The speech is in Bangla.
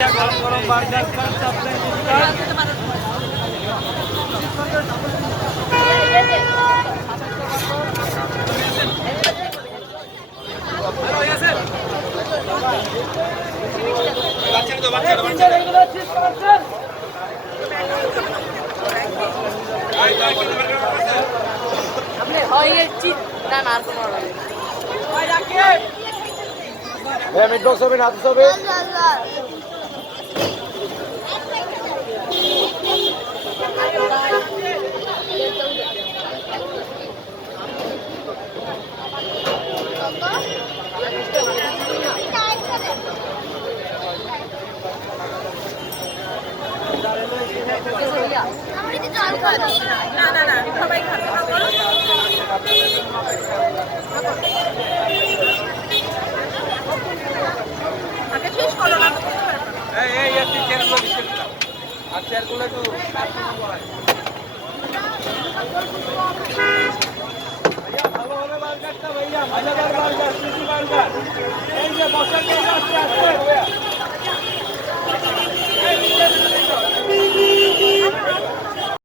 গরম গরম বার্গার খান সাপ্লাই মিট বক্স হবে না হবে না না না সবাই খাবে আগে শেষ করো না এই চেয়ারগুলো দিচ্ছে আর চেয়ারগুলো একটু ভালো হবে বার্গারটা ভাইয়া মজাদার বার্গার সিটি বার্গার এই যে বসার জন্য আস্তে আস্তে